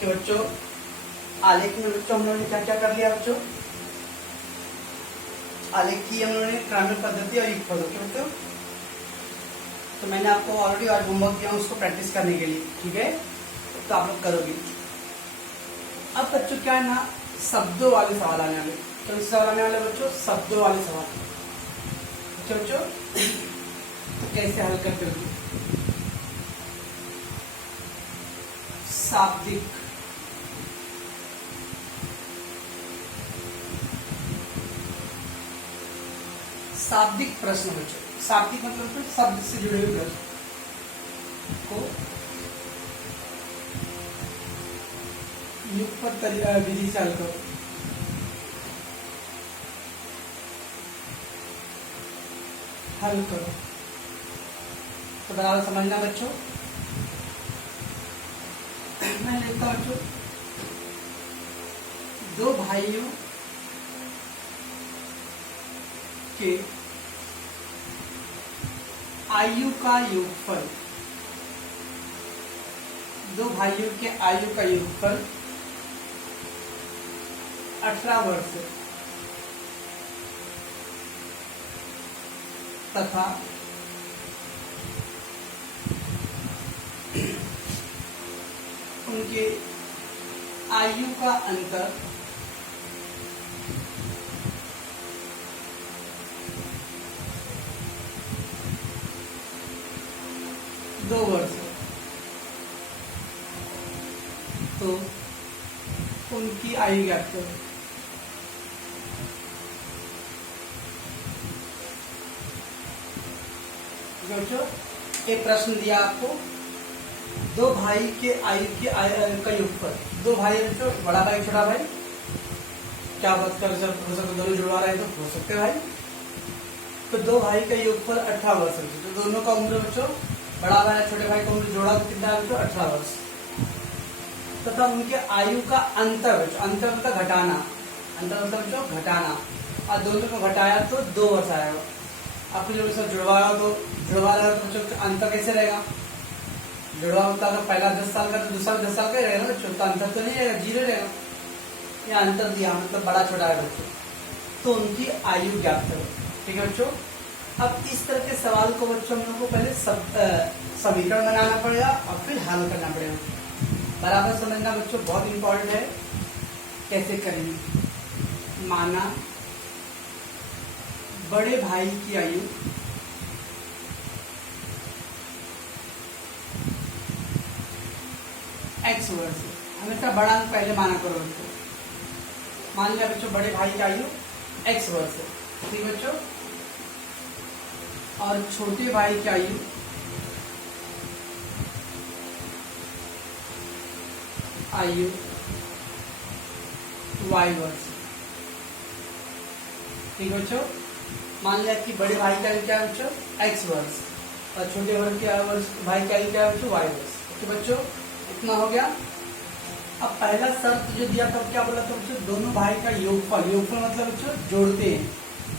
कि बच्चों आलेख में बच्चों हम लोगों ने क्या क्या कर लिया बच्चों, आलेख की हम लोगों ने क्रमिक पद्धति और युगफल के बच्चों। तो मैंने आपको ऑलरेडी आज होमवर्क दिया उसको प्रैक्टिस करने के लिए, ठीक है, तो आप लोग करोगे। अब बच्चों क्या है ना, शब्दों वाले सवाल आने वाले। कौन से सवाल आने वाले बच्चों, शब्दों वाले सवाल। बच्चों तो कैसे हल करते हो, शाब्दिक, शाब्दिक प्रश्न बच्चों। शाब्दिक मतलब शब्द से जुड़े हुए प्रश्न को युगपत विधि से हल करो। हल करो तो बराबर समझना बच्चों। मैं लिखता हूं बच्चों, दो भाइयों के आयु का योगफल, दो भाइयों के आयु का योगफल 18 वर्ष तथा उनके आयु का अंतर 2 वर्ष, तो उनकी आयु ज्ञात करो। बच्चों एक प्रश्न दिया आपको, दो भाई के आयु का योगफल, दो भाई बच्चों, बड़ा भाई छोटा भाई, क्या बात कर हो सकता, दोनों जुड़वा रहे तो हो सकते भाई। तो दो भाई का योगफल 18 वर्ष, तो दोनों का उम्र बच्चों, बड़ा भाई छोटे भाई का उम्र जोड़ा तो कितना बच्चों, 18 वर्ष, तथा उनके आयु का अंतर बच्चों, अंतर मतलब घटाना, अंतर मतलब बच्चों घटाना, और दोनों को घटाया तो 2 वर्ष आएगा। आपको जो जुड़वाया तो जुड़वा रहा तो बच्चों अंतर कैसे रहेगा, जुड़वा होता अगर पहला 10 साल का तो दूसरा 10 साल का ही रहेगा बच्चों, तो अंतर तो नहीं रहेगा, 0 रहेगा। या अंतर दिया मतलब बड़ा छोटा है बच्चों, तो उनकी आयु ज्ञात करो, ठीक है बच्चों। अब इस तरह के सवाल को बच्चों हम लोग को पहले समीकरण बनाना पड़ेगा और फिर हल करना पड़ेगा। बराबर समझना बच्चों, बहुत इंपॉर्टेंट है। कैसे करेंगे, माना बड़े भाई की आयु x वर्ष, हमेशा बड़ा अंक पहले माना करो बच्चों। मान लिया बच्चों बड़े भाई की आयु x वर्ष है, ठीक बच्चों, और छोटे भाई की आयु y वर्ष, ठीक बच्चों। मान लिया कि बड़े भाई का आयु क्या है बच्चों, x वर्ष, और छोटे भाई का आयु क्या है बच्चों, y वर्ष, तो बच्चों इतना हो गया। अब पहला शर्त जो दिया था क्या बोला था बच्चों, दोनों भाई का योगफल, योगफल मतलब बच्चों जोड़ते हैं,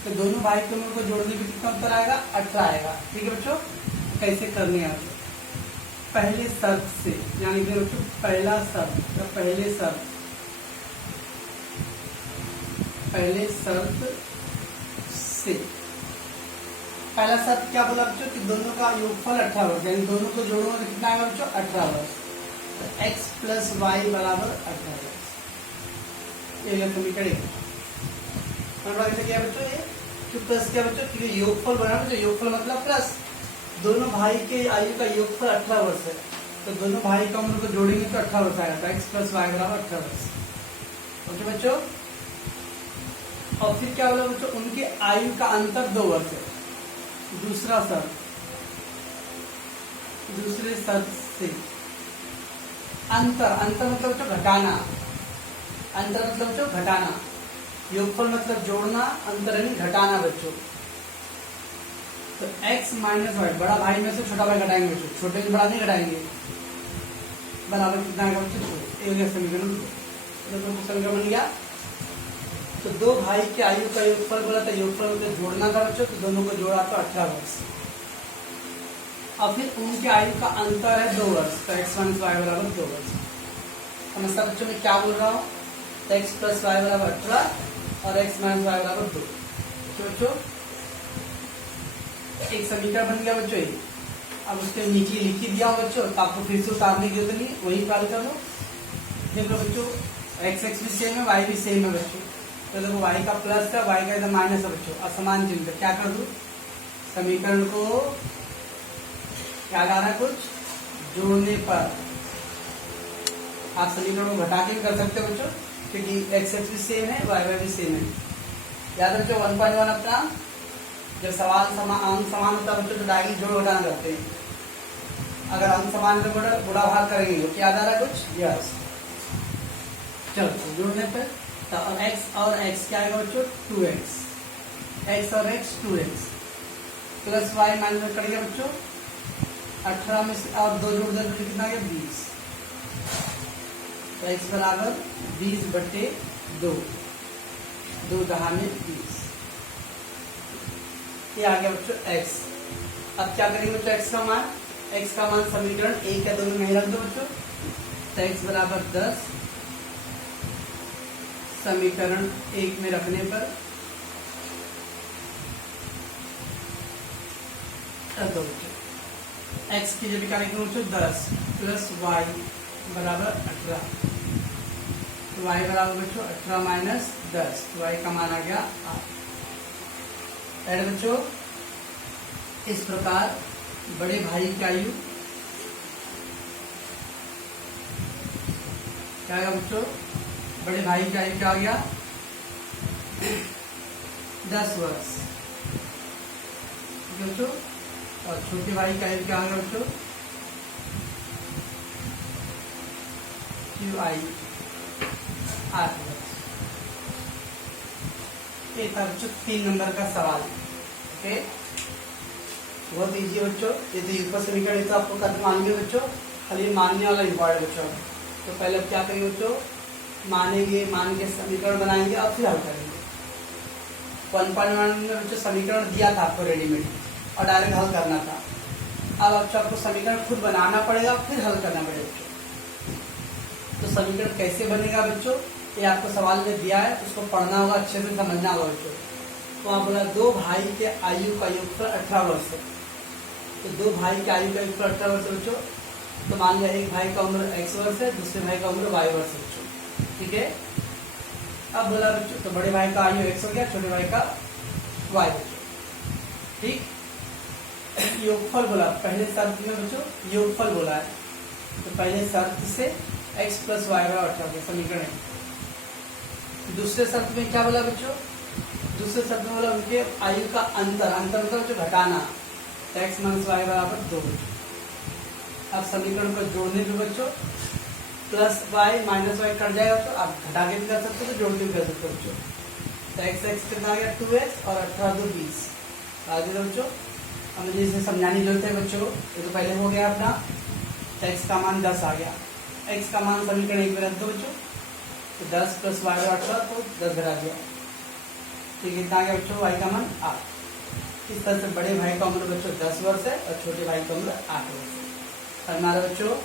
तो दोनों भाई के उम्र को जोड़ने पे कितना उत्तर आएगा, 18 आएगा, ठीक है बच्चों। कैसे करने हैं पहले शर्त से, यानी कि बच्चों पहला शर्त, तो पहले शर्त से पहला शर्त क्या बोला बच्चों कि दोनों का योगफल 18 वर्ष, यानी दोनों को जोड़ोगे तो कितना आएगा बच्चों, 18 वर्ष, तो x प्लस वाई बराबर 18 वर्ष, ये समीकरण कैसे किया बच्चों, ये तो प्लस क्या बच्चों, क्योंकि योगफल बना बच्चों, योगफल मतलब प्लस, दोनों भाई के आयु का योगफल 18 वर्ष है, तो दोनों भाई का उम्र को जोड़ेंगे तो 18 वर्ष आएगा, तो x प्लस वाई बराबर 18 वर्ष, ओके बच्चों। और फिर क्या बोला बच्चों, उनके आयु का अंतर 2 वर्ष है, दूसरा शर्त, दूसरे शर्त से अंतर, अंतर मतलब बच्चों घटाना, अंतर मतलब बच्चों घटाना, योगफल मतलब जोड़ना, अंतर यानी घटाना बच्चों। तो x माइनस वाई, बड़ा भाई में से छोटा भाई घटाएंगे बच्चों, छोटे से बड़ा नहीं घटाएंगे, बराबर कितना आएगा बच्चों, समीकरण समीकरण बन गया। तो दो भाई के आयु का योगफल बोला था, योगफल मतलब जोड़ना था बच्चों, तो दोनों को जोड़ा तो 18 वर्ष, और फिर उनके आयु का अंतर है 2 वर्ष, तो x माइनस वाई बराबर 2 वर्ष, समझता बच्चों मैं क्या बोल रहा हूँ। तो x प्लस वाई बराबर 18 और x माइनस वाई बराबर 2। बच्चों एक समीकरण बन गया बच्चों ये। अब उसके नीचे लिख ही दिया हो बच्चों, तो आपको फिर से उतारने की जरूरत नहीं, वही पाल कर लो। देखो बच्चों एक्स एक्स भी सेम है, वाई भी सेम है बच्चों। तो देखो वाई का प्लस है, वाई का इधर माइनस है बच्चों, असमान चिन्ह। क्या कर दूं, समीकरण को क्या ला रहा है, कुछ जोड़ने पर आप समीकरण को घटा के भी कर सकते हो बच्चों, क्योंकि एक्स एक्स भी सेम है, वाई वाई भी सेम है। याद रखो 1.1 अपना जब सवाल अंक समान होता है बच्चों तो डायरेक्ट जोड़ घटाना करते हैं। अगर अंक समान तो गुणा भाग करेंगे तो क्या आ रहा है कुछ, यस। चलो जोड़ने पर तो x क्या आएगा बच्चों 2x, x और x 2x plus Y minus में कट गया बच्चों 18 में से और 2 जोड़ दे तो कितना गया 20। तो x बराबर 20/2, 2 दहाने 20। ये आ गया बच्चों x। अब क्या करेंगे बच्चों x का मान समीकरण 1 या 2 में नहीं रख दो बच्चों। तो x बराबर 10 समीकरण 1 में रखने पर दो बच्चों x की जगह क्या लिखेंगे बच्चों 10 प्लस y बराबर 18। तो y बराबर बच्चों 18 माइनस 10, y का मान आ गया 8। ऐड बच्चों इस प्रकार बड़े भाई की आयु क्या आएगा बच्चों, बड़े भाई की आयु क्या आ गया 10 वर्ष बच्चों, और छोटे भाई का आयु क्या आ गया बच्चों QI 8 वर्ष। ये था बच्चों 3 नंबर का सवाल। ओके बहुत इजी है बच्चों, ये तो ऊपर समीकरण तो आपको कर मानेंगे बच्चों, खाली मानने वाला इम्पोर्टेंट बच्चों। तो पहले अब क्या करेंगे बच्चों, मानेंगे, मान के समीकरण बनाएंगे और फिर हल करेंगे। 1.1 में बच्चों समीकरण दिया था आपको रेडीमेड और डायरेक्ट हल करना था। अब बच्चों आपको समीकरण खुद बनाना पड़ेगा फिर हल करना पड़ेगा बच्चों। तो समीकरण कैसे बनेगा बच्चों, ये आपको सवाल में दिया है, उसको पढ़ना होगा, अच्छे से समझना होगा बच्चों। तो आप बोला 2 भाई के आयु का योगफल 18 वर्ष है। तो 2 भाई के आयु का योगफल 18 वर्ष है बच्चों। तो मान लिया एक भाई का उम्र x वर्ष है, दूसरे भाई का उम्र y वर्ष है बच्चों, ठीक है। अब बोला बच्चों तो बड़े भाई का आयु x हो गया, छोटे भाई का y बच्चों, ठीक। योगफल बोला पहले शर्त में बच्चों, योगफल बोला है तो पहले शर्त से x प्लस वाई बराबर 18 समीकरण है। दूसरे शर्त में क्या बोला बच्चों, दूसरे शब्द में बोला उनके आयु का अंतर मतलब जो घटाना, x माइनस वाई बराबर 2। अब समीकरण को जोड़ने पे बच्चों plus Y minus Y cut जाएगा तो आप घटा के भी कर सकते हो, जोड़ के भी कर सकते हो बच्चों। तो x कितना आ गया 2x और 18 2 20 आगे बच्चों। अब मुझे इसे समझाने की जरूरत है बच्चों, ये तो पहले हो गया अपना। तो x का मान 10 आ गया, x का मान समीकरण 1 में रख दो बच्चों। तो 10 प्लस वाई 18 तो 10 घटा दिया, ठीक है। कितना आ गया बच्चों y का मान 8। इस तरह से बड़े भाई का उम्र बच्चों 10 वर्ष है और छोटे भाई का उम्र 8 वर्ष है। हमारा बच्चों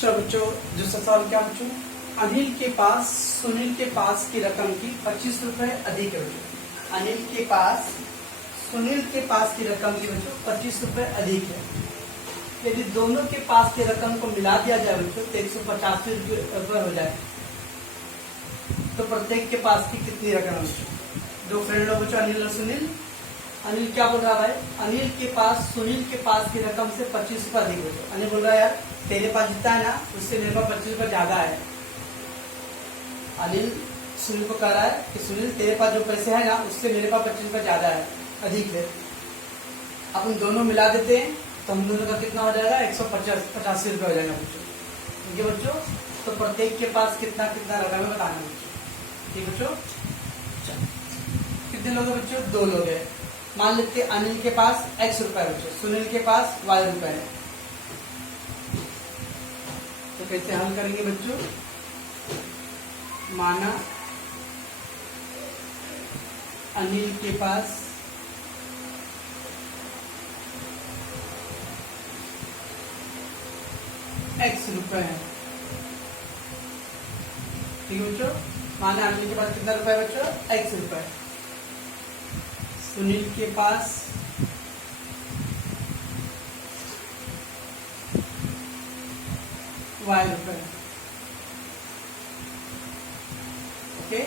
चलो बच्चों दूसरा सवाल क्या बच्चों, अनिल के पास सुनील के पास की रकम की 25 रुपए अधिक है बच्चों। अनिल के पास सुनील के पास की रकम की बच्चों 25 रुपए अधिक है। यदि दोनों के पास की रकम को मिला दिया जाए बच्चों तो 185 रुपए हो जाए, तो प्रत्येक के पास की कितनी रकम है बच्चों। दो फ्रेंड हो बच्चों अनिल और सुनील। अनिल क्या बोल रहा है भाई, अनिल के पास सुनील के पास की रकम से 25 रुपए अधिक बच्चों। अनिल बोल रहा है यार तेरे पास जितना है ना उससे मेरे पास 25 रुपए ज्यादा है। अनिल सुनील को कह रहा है कि सुनील तेरे पास जो पैसे है ना उससे मेरे पास 25 रुपए ज्यादा है, अधिक है। अब उन दोनों मिला देते हैं तो हम दोनों का कितना हो जाएगा 185 रुपए हो जाएगा बच्चों, ठीक है बच्चों। तो प्रत्येक के पास कितना कितना रकम है बताना बच्चों, ठीक बच्चों। कितने लोग हैं बच्चों, 2 लोग हैं। मान लेते अनिल के पास x रुपए है बच्चों, सुनील के पास y रुपए है। कैसे हल करेंगे बच्चों? माना अनिल के पास x रुपए है, ठीक है बच्चों। माना अनिल के पास कितना रुपए है बच्चों? x रुपए। सुनील के पास y रुपए। ओके,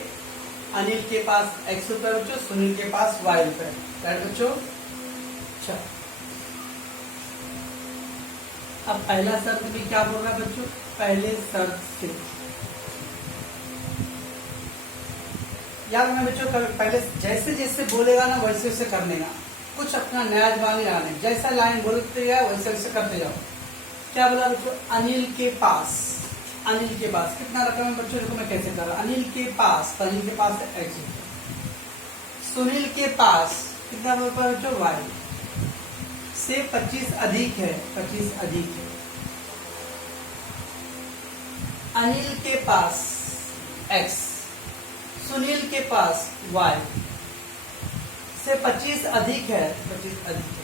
अनिल के पास x रुपए बच्चों, सुनील के पास y रुपए, राइट बच्चों। अच्छा, अब पहला शर्त भी क्या बोल रहा है बच्चों? पहले शर्त से यार मैं बच्चों पहले जैसे जैसे बोलेगा ना वैसे वैसे करने का, कुछ अपना नया दिमाग नहीं आने, जैसा लाइन बोलते गया वैसे वैसे करते जाओ। क्या बोला बच्चों? अनिल के पास, अनिल के पास कितना रकम है बच्चों? देखो मैं कैसे कर रहा हूं। अनिल के पास, तो अनिल के पास है x। सुनील के पास कितना रुपया बच्चों? y से 25 अधिक है, 25 अधिक है। अनिल के पास x, सुनील के पास y से 25 अधिक है, 25 अधिक है।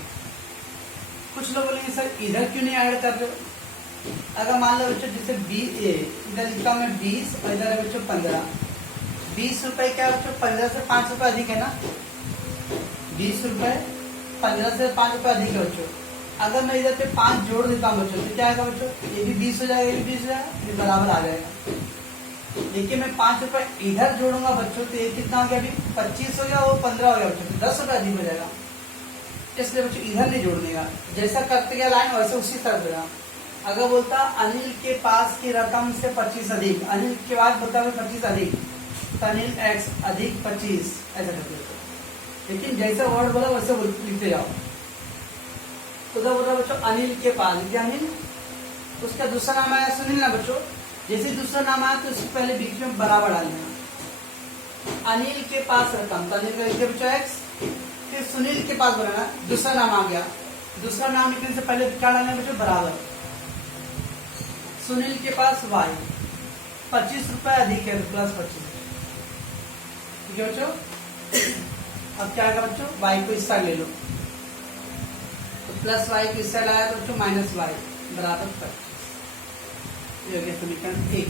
कुछ लोग बोलेंगे सर इधर क्यों नहीं ऐड कर रहे हो? अगर मान लो बच्चों जैसे इधर लिखा मैं 20 और इधर है बच्चों 15, 20 रुपए क्या बच्चों? 15 से 5 रुपए अधिक है ना, 20 रुपए 15 से 5 रुपए अधिक है बच्चों। अगर मैं इधर पे 5 जोड़ देता हूँ बच्चों तो क्या आएगा बच्चों? ये भी 20 हो जाएगा, ये भी 20 हो जाएगा, ये बराबर आ जाएगा। देखिए मैं 5 रुपए इधर जोड़ूंगा बच्चों तो ये कितना हो गया? अभी 25 हो गया, वो 15 हो गया बच्चों, तो 10 रुपए अधिक हो जाएगा। इसलिए बच्चों इधर नहीं जोड़ने का, जैसा करते गया लाइन वैसे उसी तरह देगा। अगर बोलता अनिल के पास की रकम से 25 अधिक, अनिल के बाद बोलता है 25 अधिक, तो अनिल x अधिक 25 ऐसा करते हैं। लेकिन जैसा वर्ड बोला वैसे लिखते जाओ। तो बोल रहा बच्चों अनिल के पास, अनिल उसका दूसरा नाम आया सुनील ना बच्चों, जैसे दूसरा नाम आया तो उससे पहले बीच में बराबर डालना। अनिल के पास रकम, तो अनिल का लिखिए बच्चों x, फिर सुनील के पास बनाना, दूसरा नाम आ गया, दूसरा नाम लिखने से पहले क्या डालना बच्चों? बराबर। सुनील के पास y 25 रुपए अधिक है, प्लस 25, ठीक है बच्चों। अब क्या आएगा बच्चों? y को इस साइड ले लो, तो प्लस y को इस साइड आया बच्चों माइनस y बराबर 25। ये हो गया समीकरण 1।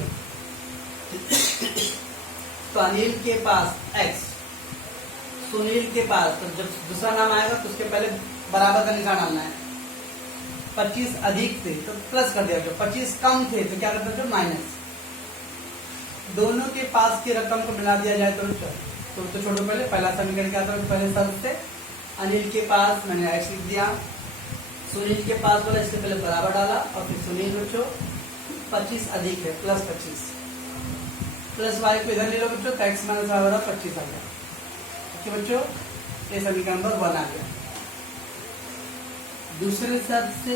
तो अनिल के पास x, सुनील के पास, तो जब दूसरा नाम आएगा तो उसके पहले बराबर का निशान डालना है। 25 अधिक थे तो प्लस कर दिया, 25 कम थे तो क्या करते थे? माइनस। दोनों के पास की रकम को मिला दिया जाए तो छोड़ो, पहले पहला समीकरण क्या था? पहले शर्त से अनिल के पास मैंने x लिख दिया, सुनील के पास बोला इसके पहले बराबर डाला, और फिर सुनील बच्चों 25 अधिक है, प्लस 25, प्लस y को इधर ले लो बच्चों, तो x माइनस y बराबर 25 आ गया। ठीक है बच्चों, ये समीकरण नंबर 1 आ गया। दूसरे शर्त से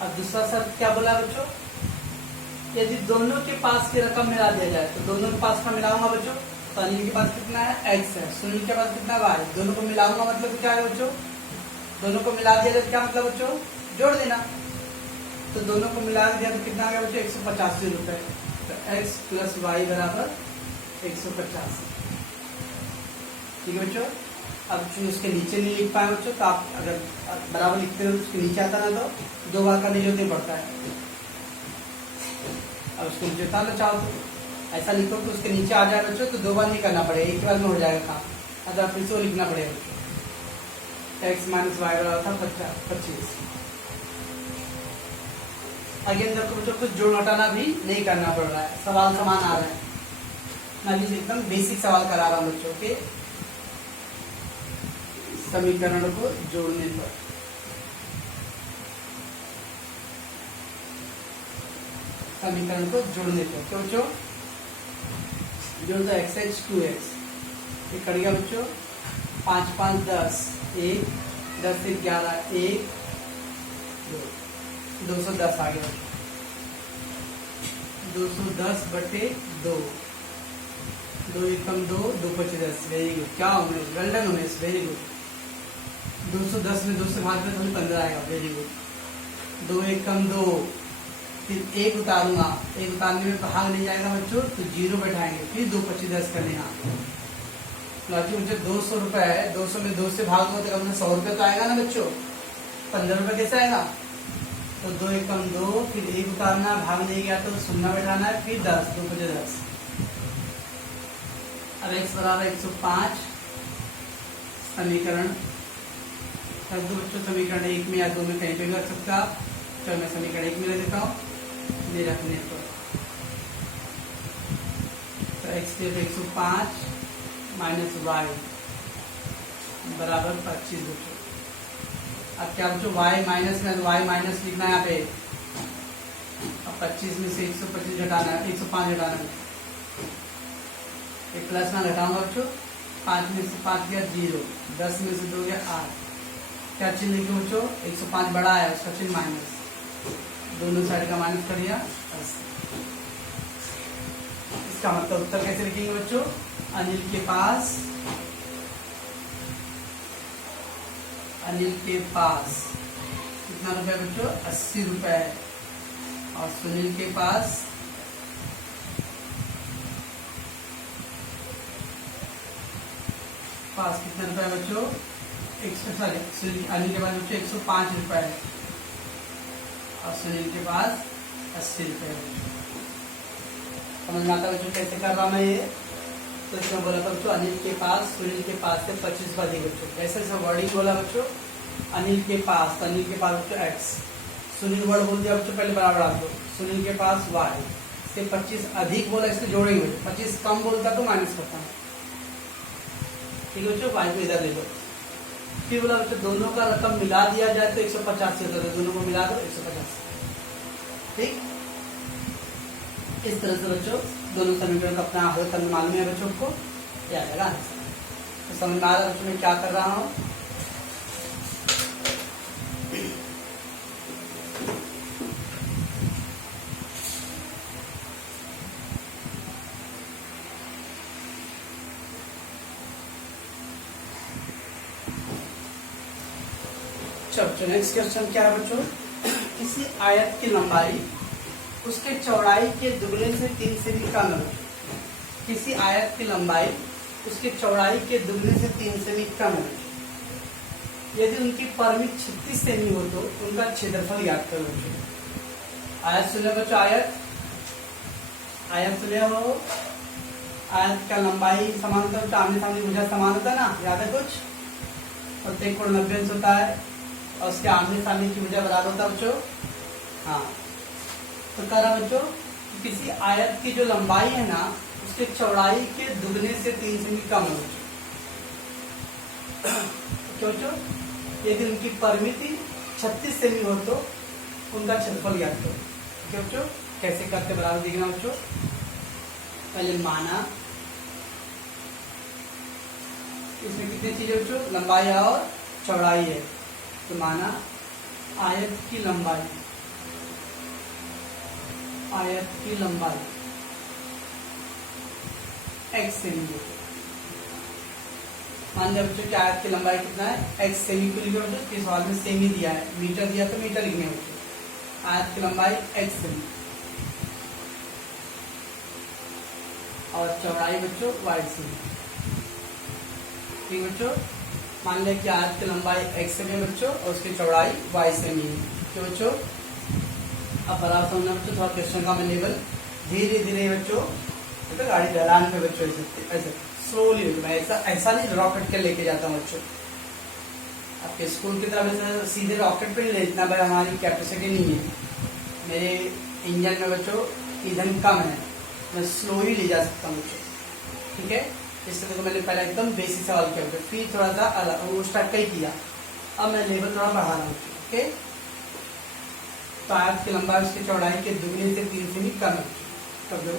अब दूसरा शर्त क्या बोला बच्चों? यदि दोनों के पास की रकम मिला दिया जाए, तो दोनों के पास का मिलाऊंगा बच्चों, तो अनिल के पास कितना है? x है, सुनील के पास कितना y, दोनों को मिलाऊंगा मतलब क्या है बच्चों? दोनों को मिला दिया जाए क्या मतलब बच्चों? जोड़ देना। तो दोनों को मिला दिया तो कितना आ गया बच्चों? 185 रुपए। तो x प्लस वाई बराबर 150। ठीक है बच्चों। अब उसके नीचे नहीं लिख पाए बच्चों, तो आप अगर बराबर लिखते हो तो उसके नीचे आता ना तो 2 बार का नहीं जोड़ना पड़ता है। अब उसको नीचे उतारना चाहो तो ऐसा लिखो तो उसके नीचे आ जाए बच्चों, तो 2 बार नहीं करना पड़ेगा, एक बार में हो जाएगा काम। अगर फिर से लिखना पड़ेगा बच्चों, x माइनस वाई बराबर था 25। अगेन देखो बच्चों, कुछ जोड़ घटाना भी नहीं करना पड़ रहा है, सवाल समान आ रहा है। मैं अभी एकदम बेसिक सवाल करा रहा हूँ बच्चों के समीकरण को जोड़ने पर। समीकरण को जोड़ने पर तो बच्चों जोड़ता x 2x, ये कर गया बच्चों 5 5 10, 1 10 से 11 1 2 210 आ गया। 210 बटे 2, 2 एकम 2, 2 25 10। वेरी गुड, क्या Umesh, well done Umesh, very good. 210 में 2 से भाग में तो 15 आएगा। Very good. 2 एक कम 2, फिर 1 उतारूंगा, 1 उतारने में भाग नहीं जाएगा बच्चों तो 0 बैठाएंगे, फिर 2 25 10 करने यहाँ लॉजिक मुझे 200 रुपए है, 200 में 2 से भाग दो तो कम 100 रुपये तो आएगा ना बच्चों। 15 रुपये कैसे आएगा? तो 2 एक कम 2, फिर 1 उतारना, भाग नहीं गया तो 0 बैठाना है, फिर 10, 2 5 10। अब x बराबर 105 समीकरण रख दो बच्चों। समीकरण 1 में या 2 में कहीं पे भी रख सकता आप। चलो मैं समीकरण 1 में लिख देता हूँ, ये रखने पर तो x के 105 माइनस y बराबर 25 बच्चों। अब क्या बच्चों y माइनस में, y माइनस लिखना है यहाँ पे। अब 25 में से 125 घटाना है, 105 घटाना है, एक प्लस में घटाऊंगा बच्चों। 5 में से 5 गया 0, 10 में से 2 गया 8। क्या चिन्ह लिखे बच्चों? 105 बड़ा है, उसका चिन्ह माइनस, दोनों साइड का माइनस कर दिया। इसका मतलब उत्तर कैसे लिखेंगे बच्चों? अनिल के पास कितना रुपए बच्चों? 80 रुपए है। और सुनील के पास कितना रुपए है बच्चों? अनिल के पास बच्चों 105 रुपए है और सुनील के पास 80 रुपए है। समझ में आता बच्चों कैसे कर रहा मैं ये? तो इसमें बोला था बच्चों अनिल के पास सुनील के पास से 25 रुपये दी बच्चों। कैसे वर्डिंग बोला बच्चों? अनिल के पास, तो अनिल के पास बच्चों x, सुनील वर्ड बोल दिया बच्चों, पहले बराबर डाल दो। सुनील के पास y से 25 अधिक बोला, इससे जोड़ेंगे बच्चों। 25 कम बोलता तो माइनस करता है, ठीक है बच्चों। y को इधर ले लो। फिर बोला बच्चों दोनों का रकम मिला दिया जाए तो 185 होता है, दोनों को मिला दो 185। ठीक, इस तरह से बच्चों दोनों समीकरण का अपना हल करना मालूम है बच्चों को, क्या आएगा आंसर। तो समझ में आ रहा है बच्चों मैं क्या कर रहा हूँ? चलो नेक्स्ट क्वेश्चन क्या है बच्चों? किसी आयत की लंबाई उसके चौड़ाई के दुगने से 3 सेमी कम है। किसी आयत की लंबाई उसके चौड़ाई के दुगने से 3 सेमी कम है। यदि उनकी परिमित 36 सेमी हो तो उनका क्षेत्रफल ज्ञात करो बच्चों। आयत सुने बच्चों, आयत सुने हो। आयत का लंबाई समान होता है, आमने सामने भुजा समान होता है ना, याद है कुछ? प्रत्येक कोण 90 अंश होता है और उसके आमने सामने की भुजा बराबर होता है बच्चों। हाँ, तो कह रहा बच्चों किसी आयत की जो लंबाई है ना उसके चौड़ाई के दुगने से 3 सेमी कम है बच्चों। यदि उनकी परिमिति 36 सेमी हो तो उनका क्षेत्रफल ज्ञात करो। ठीक है बच्चों, कैसे करते बराबर देखना बच्चों। पहले माना इसमें कितनी चीजें बच्चों? लंबाई और चौड़ाई है। तो माना आयत की लंबाई x सेमी है। मान लिया बच्चों कि आयत की लंबाई कितना है? x सेमी को लिखे बच्चों, इस सवाल में सेमी दिया है, मीटर दिया तो मीटर लिखने बच्चों। आयत की लंबाई x सेमी और चौड़ाई बच्चों y सेमी। ठीक बच्चों, मान लिया कि आयत की लंबाई x सेमी है बच्चों और उसकी चौड़ाई y सेमी है। तो बच्चों अब बराबर समझना बच्चों, थोड़ा क्वेश्चन का मैं लेवल धीरे धीरे बच्चों, तो गाड़ी ढलान पे बच्चों ऐसे स्लोली, मैं ऐसा नहीं रॉकेट के लेके जाता हूँ बच्चों। आपके स्कूल की तरफ से सीधे रॉकेट पे नहीं ले, इतना भाई हमारी कैपेसिटी नहीं है। मेरे इंजन में बच्चों ईंधन कम है, मैं स्लो ही ले जा सकता हूँ बच्चों। ठीक है, इससे तो मैंने पहले एकदम बेसिक सवाल किया बच्चों, फिर थोड़ा सा अलग उस टाइप का ही किया। अब मैं लेवल थोड़ा बढ़ा रहा हूँ। ओके, तो आयत की लंबाई उसकी चौड़ाई के दुगने से 3 सेमी कम है। तब देखो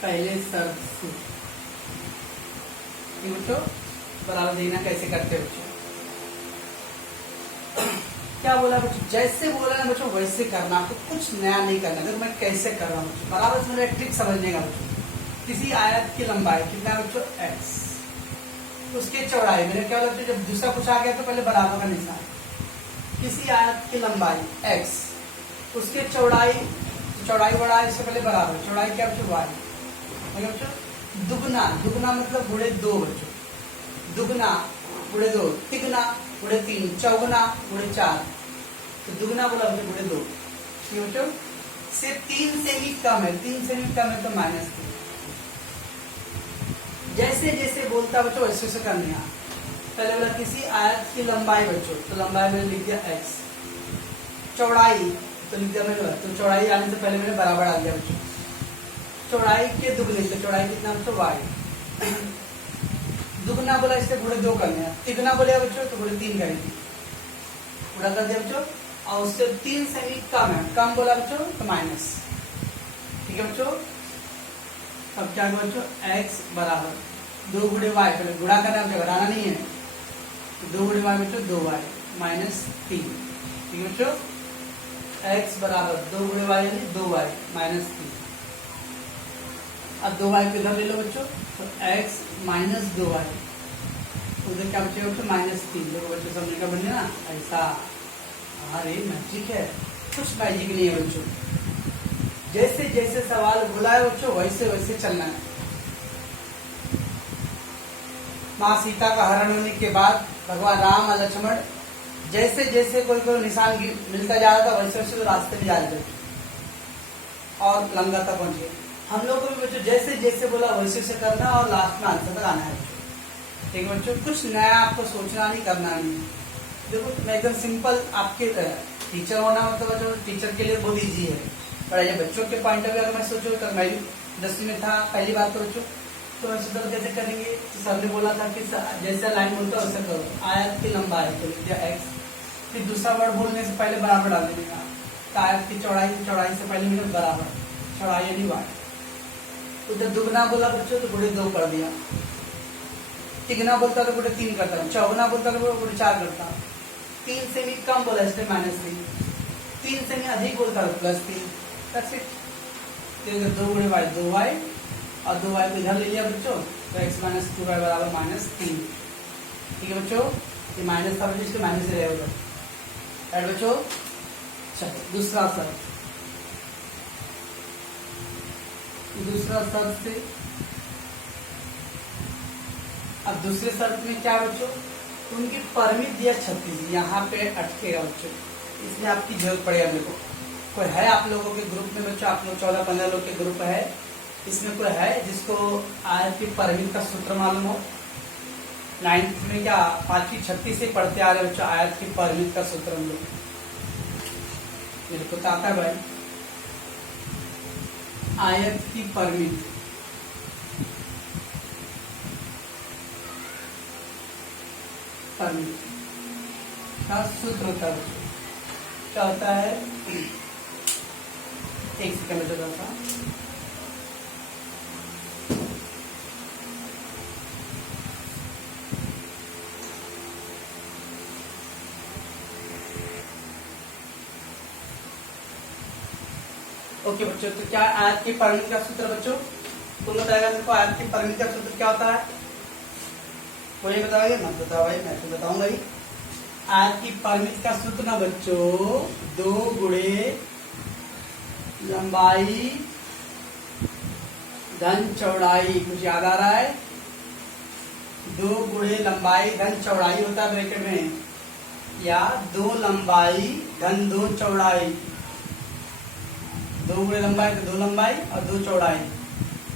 पहले शर्त से बच्चों बराबर देखना कैसे करते हैं बच्चों। क्या बोला बच्चों? जैसे बोला ना बच्चों वैसे करना, आपको कुछ नया नहीं करना। देखो मैं कैसे कर रहा हूँ बच्चों, बराबर से मेरा ट्रिक समझने का बच्चों। किसी आयत की लंबाई कितना है बच्चों? x, उसके चौड़ाई, मैंने क्या बोला, जब दूसरा कुछ आ गया तो पहले बराबर का निशान, किसी आयत की लंबाई x, उसके चौड़ाई, चौड़ाई बड़ा है इससे पहले बराबर, चौड़ाई क्या बच्चों y, बच्चों दुगना, दुगना मतलब गुणे दो बच्चों, दुगना गुणे दो, तिगना गुणे तीन, चौगुना गुणे चार, तो दुगना बोला बच्चों गुणे दो, ठीक है बच्चों, से 3 से ही कम है, 3 से भी कम है तो -3। जैसे जैसे बोलता बच्चों वैसे वैसे करने यहाँ, पहले बोला किसी आयत की लंबाई बच्चों, तो लंबाई मैंने लिख दिया x, चौड़ाई तो लिख दिया मैंने, तो चौड़ाई आने से पहले मैंने बराबर डाल दिया बच्चों, चौड़ाई के दुगने, तो चौड़ाई कितना बच्चों y, दुगना बोला इससे गुणे 2 करने हैं, तिगना बोले बच्चों तो गुणे 3 करेंगे, पूरा कर दिया बच्चों, और उससे 3 से भी कम है, कम बोला बच्चों तो माइनस, ठीक है बच्चों। अब क्या होगा बच्चों, x बराबर 2 गुणे y, पहले गुणा करना है, घटाना नहीं है, 2 गुणे y बच्चों 2y -3, ठीक है बच्चों, x बराबर 2 गुणे y यानी 2y -3। अब 2y को इधर ले लो बच्चों, तो x - 2y, उधर क्या बचेगा बच्चों -3, देखो बच्चों समझने का बन गया ना ऐसा। अरे मैजिक है, कुछ मैजिक नहीं है बच्चों, जैसे जैसे सवाल बोला है बच्चों वैसे वैसे चलना है। माँ सीता का हरण होने के बाद भगवान राम और लक्ष्मण जैसे जैसे कोई कोई निशान मिलता जा रहा था वैसे वैसे तो रास्ते में जा रहे थे और लंका तक पहुंचे। हम लोग को भी बच्चों जैसे जैसे बोला वैसे वैसे करना और लास्ट में आंसर तक आना है बच्चों, ठीक है बच्चों, कुछ नया आपको सोचना नहीं, करना नहीं। देखो मैं एकदम सिंपल, आपके टीचर होना मतलब बच्चों टीचर के लिए बहुत ईजी है, पर जब बच्चों के पॉइंट ऑफ व्यू अगर मैं सोचो तो मैं 10वीं में था पहली बार तो बच्चों, तो ऐसे तो कैसे करेंगे, तो सर ने बोला था कि जैसा लाइन बोलता है वैसा करो, आयत की लंबाई तो लिख दिया x, फिर दूसरा वर्ड बोलने से पहले बराबर डाल देने का, तो आयत की चौड़ाई से पहले मैंने बराबर, चौड़ाई यानी y, उधर दुगना बोला बच्चों तो गुणे 2 कर दिया, तिगना बोलता तो गुणे 3 करता, चौगुना बोलता तो गुणे 4 करता, 3 से भी कम बोला इसलिए -3, 3 से भी अधिक बोलता है +3, दैट्स इट। तो 2 गुणे y 2y और 2y को इधर ले लिया बच्चों, तो x - 2y बराबर -3, ठीक है बच्चों, ये माइनस था बच्चों इसके माइनस रहेगा उधर, राइट बच्चों। चलो दूसरा शर्त, दूसरा शर्त से अब दूसरे शर्त में क्या बच्चों, उनकी परमिट दिया 36, यहाँ पे अटकेगा बच्चों, इसमें आपकी जरूरत पड़ेगा मेरे को। कोई है आप लोगों के ग्रुप में बच्चों, आप लोग 14-15 लोग के ग्रुप है, इसमें कोई है जिसको आयत की परमिट का सूत्र मालूम हो? 9th में क्या 5वीं 36 से पढ़ते आ रहे बच्चों आयत की परमिट का सूत्र हम लोग, मेरे को तो आता है भाई। आयत की परमिट का सूत्र होता है, क्या होता है, एक सेकंड में थोड़ा सा, ओके बच्चों, तो क्या आयत की परिमित का सूत्र बच्चों तुम बताएगा मेरे को, आयत की परिमित का सूत्र क्या होता है, कोई बताओगे? मत बताओ भाई, मैं तो बताऊंगा ही। आयत की परिमित का सूत्र ना बच्चों 2 गुणे लंबाई धन चौड़ाई, कुछ याद आ रहा है? 2 गुणे लंबाई धन चौड़ाई होता है ब्रैकेट में, या 2 लंबाई धन 2 चौड़ाई, 2 गुणे लंबाई तो 2 लंबाई और 2 चौड़ाई,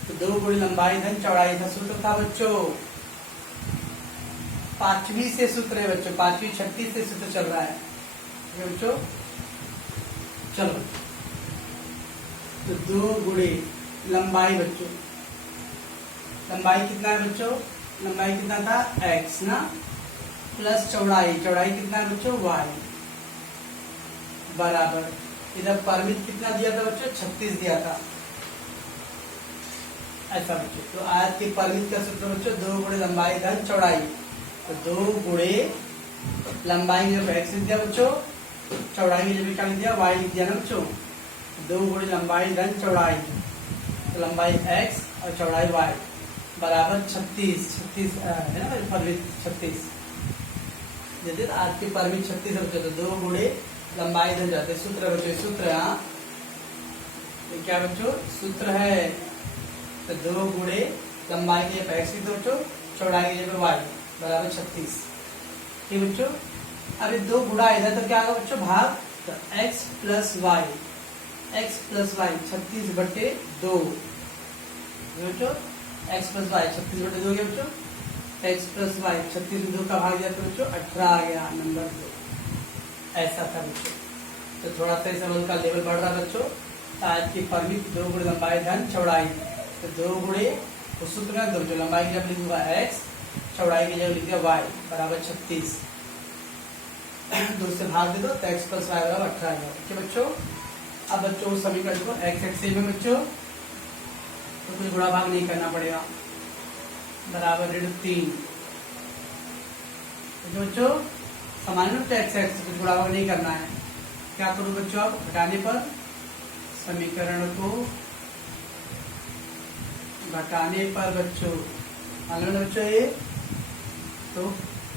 तो 2 गुणे लंबाई धन चौड़ाई का सूत्र था बच्चों। 5वीं से सूत्र है बच्चों, 5वीं 36 से सूत्र चल रहा है बच्चों। चलो तो 2 गुणे लंबाई बच्चों, लंबाई कितना है बच्चों, लंबाई कितना था x ना, प्लस चौड़ाई, चौड़ाई कितना है बच्चों y, बराबर इधर परमिट कितना दिया था बच्चों 36 दिया था, ऐसा बच्चों। तो आयत की परमिट का सूत्र बच्चों 2 गुणे लंबाई धन चौड़ाई, तो 2 गुणे लंबाई में x लिख दिया बच्चों, चौड़ाई में जब क्या लिख दिया y लिख दिया ना बच्चों, 2 गुणे लंबाई धन चौड़ाई, तो लंबाई x और चौड़ाई y, बराबर 36 है ना भाई, परिमित 36। जैसे आज की परिमित 36 बच्चों, तो 2 गुणे लंबाई धन जाते सूत्र बच्चों, सूत्र हाँ ये क्या बच्चों सूत्र है, तो 2 गुणे लंबाई के लिए x लिख दो बच्चों, चौड़ाई के लिए y बराबर 36। ठीक बच्चों, अभी 2 गुणा इधर तो क्या होगा बच्चों भाग, तो x प्लस वाई, 36/2 बच्चों, x प्लस वाई 36/2 हो गया बच्चों, x प्लस वाई 36/2 का भाग दिया तो बच्चों 18 आ गया नंबर 2। ऐसा था बच्चों, तो थोड़ा सा इस सवाल का लेवल बढ़ रहा बच्चों। आज की परिमित 2 गुणे लंबाई धन चौड़ाई, तो 2 गुणे उस सूत्र में 2 जो लंबाई की जगह लिखूंगा x, चौड़ाई की जगह लिख दिया y बराबर 36। 2 से भाग दे दो तो x प्लस वाई बराबर 18 आ गया। ठीक बच्चों, अब बच्चों उस समीकरण को x एक्सिस में बच्चों तो कुछ गुणा भाग नहीं करना पड़ेगा, बराबर 3। बच्चों सामान्य रूप से x एक्सिस कुछ गुणा भाग नहीं करना है, क्या करूं बच्चों, अब घटाने पर समीकरण को घटाने पर बच्चों मालूम है बच्चों, ये तो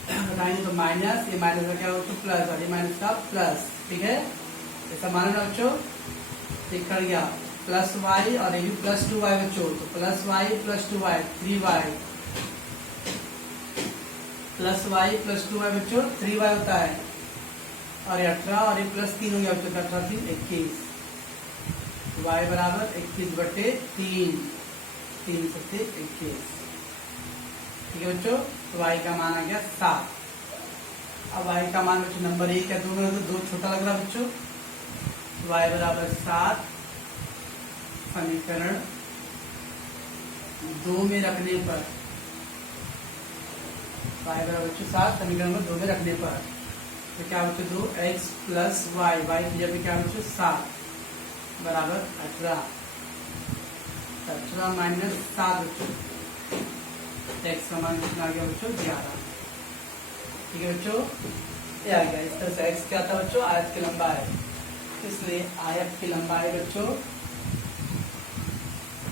घटाएंगे तो माइनस, ये माइनस का क्या हो तो प्लस, और ये माइनस का प्लस। ठीक है, ऐसा मालूम है बच्चों, ठीक कर गया प्लस वाई और ये भी प्लस 2y बच्चों, तो plus Y plus 2y 3y, plus Y plus 2y बच्चों 3y होता है, और ये 18 और ये प्लस 3 हो गया बच्चों, 18 3 21, y बराबर 21/3, 3 सत्ते 21। ठीक है बच्चों, तो y का मान आ गया 7। अब y का मान बच्चों नंबर 1 है, 2 में तो 2 छोटा लग रहा बच्चों, y बराबर 7 समीकरण 2 में रखने पर, y बराबर बच्चों 7 समीकरण में 2 में रखने पर, तो क्या बच्चों 2x प्लस वाई, y की जगह क्या बच्चों 7 बराबर 18, 18 माइनस 7 बच्चों, x का मान कितना आ गया बच्चों 11। ठीक है बच्चों, ये आ गया। इस तरह से x क्या था बच्चों, आयत की लंबाई, इसलिए आयत की लंबाई बच्चों,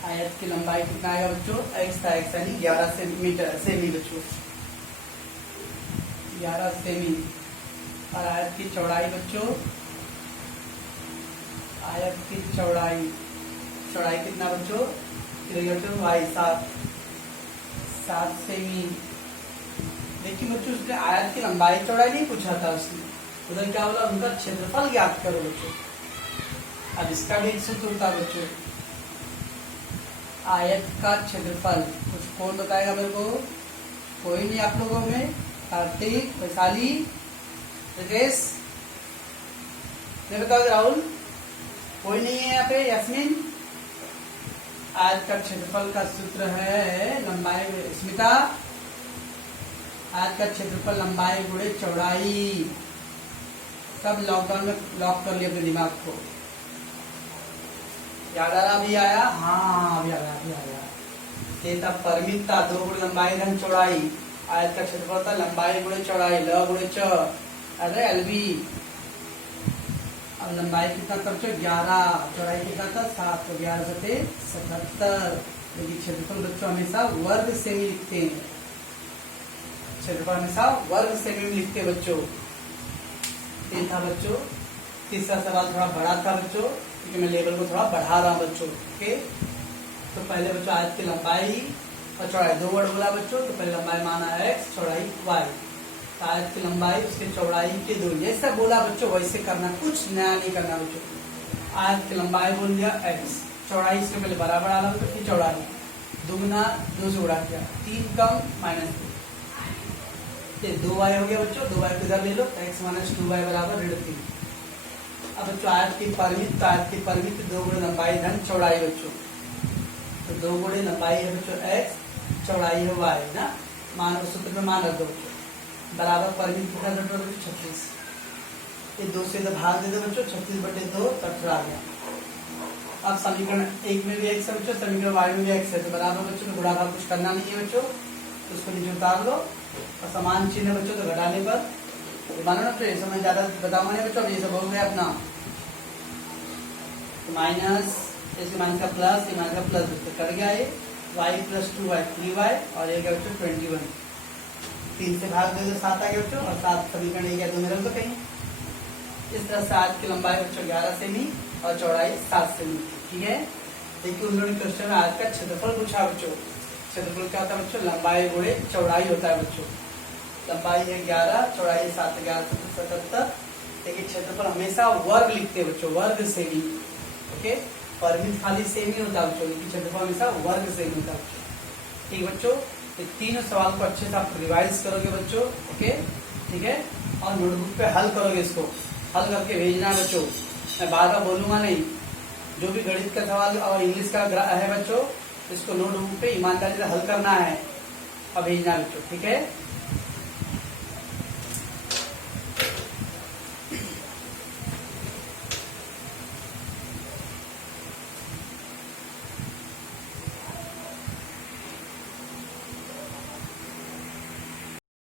आयत की लंबाई कितना आएगा बच्चों, x था, x यानी 11 सेंटीमीटर, सेमी बच्चों 11 सेमी, और आयत की चौड़ाई बच्चों, आयत की चौड़ाई, चौड़ाई कितना बच्चों y 7 सेमी। देखिए बच्चों उसने आयत की लंबाई चौड़ाई नहीं पूछा था उसने, उधर क्या बोला उनका क्षेत्रफल ज्ञात करो बच्चों। अब इसका भी एक सूत्र होता है बच्चों, आयत का क्षेत्रफल, कुछ कौन बताएगा मेरे को, कोई नहीं आप लोगों में, कार्तिक, वैशाली, रितेश, नहीं बताओ राहुल, कोई नहीं है यहाँ पे, यास्मीन। आयत का क्षेत्रफल का सूत्र है लंबाई, स्मिता, आयत का क्षेत्रफल लंबाई गुणे चौड़ाई। सब लॉकडाउन में लॉक कर लिया अपने दिमाग को, याद आ रहा, अभी आया, हाँ अभी आया। ये था परिमित था 2 गुणे लंबाई धन चौड़ाई, आयत का क्षेत्रफल था लंबाई गुणे चौड़ाई, ल गुणे च, अरे एलबी। अब लंबाई कितना कर 11, चौड़ाई कितना था 7, तो 11 सते 77। लेकिन क्षेत्रफल बच्चों हमेशा वर्ग सेमी लिखते हैं, क्षेत्रफल हमेशा वर्ग सेमी में लिखते हैं बच्चों। ये था बच्चों तीसरा सवाल, थोड़ा बड़ा था बच्चों क्योंकि मैं लेवल को थोड़ा बढ़ा रहा हूँ बच्चों। ओके, तो पहले बच्चों आयत की लंबाई और चौड़ाई 2 वर्ड बोला बच्चों, तो पहले लंबाई माना x, चौड़ाई y, आयत की लंबाई उसके चौड़ाई के 2, जैसा बोला बच्चों वैसे करना, कुछ नया नहीं करना बच्चों। आयत की लंबाई बोल दिया x, चौड़ाई इसके पहले बराबर आना बच्चों, फिर चौड़ाई दुगना 2 से उड़ा दिया, 3 कम -2, 2y हो गया बच्चों, 2y को इधर ले लो, x - 2y बराबर -3। अब बच्चों आयत की परिमित, तो आयत की परिमित 2 गुणे लंबाई धन चौड़ाई बच्चों, तो 2 गुणे लंबाई है बच्चों x, चौड़ाई है y ना, मान सूत्र में मान रख दो बच्चों, बराबर परिमित कितना बच्चों 36। ये 2 से भाग दे दो बच्चों, 36/2 तो 18 आ गया। अब समीकरण 1 में भी x है बच्चों, समीकरण y में भी x है, तो बराबर बच्चों को गुणा भाग कुछ करना नहीं है बच्चों, तो उसको नीचे उतार लो, और समान चिन्ह है बच्चों, तो घटाने पर मानो ना तो ये समय ज्यादा बताऊंगा नहीं बच्चों, ये सब हो गया अपना, तो माइनस, इसके माइनस का प्लस, ये माइनस का प्लस कट गया, ये वाई प्लस 2y 3y और ये क्या बच्चों 21। 3 से भाग दे तो 7 आ गया बच्चों, और 7 समीकरण एक या दो में रख दो कहीं। इस तरह से आज की लंबाई बच्चों 11 सेमी और चौड़ाई 7 सेमी। ठीक है, देखिए उन लोगों ने क्वेश्चन में आज का क्षेत्रफल पूछा बच्चों। क्षेत्रफल क्या होता है बच्चों? लंबाई गुणे चौड़ाई होता है बच्चों। लंबाई है 11, चौड़ाई 7, 11 77। देखिए क्षेत्रफल हमेशा वर्ग लिखते हैं बच्चों, वर्ग सेमी। ओके, परिमित खाली सेमी होता है बच्चों, लेकिन क्षेत्रफल हमेशा वर्ग सेमी होता है बच्चों। ठीक बच्चों, ये तीनों सवाल को अच्छे से आप रिवाइज करोगे बच्चों। ओके, ठीक है, और नोटबुक पे हल करोगे, इसको हल करके भेजना है बच्चों। मैं बार बार बोलूंगा नहीं, जो भी गणित का सवाल और इंग्लिश का है बच्चों, इसको नोटबुक पे ईमानदारी से हल करना है और भेजना है बच्चों। ठीक है।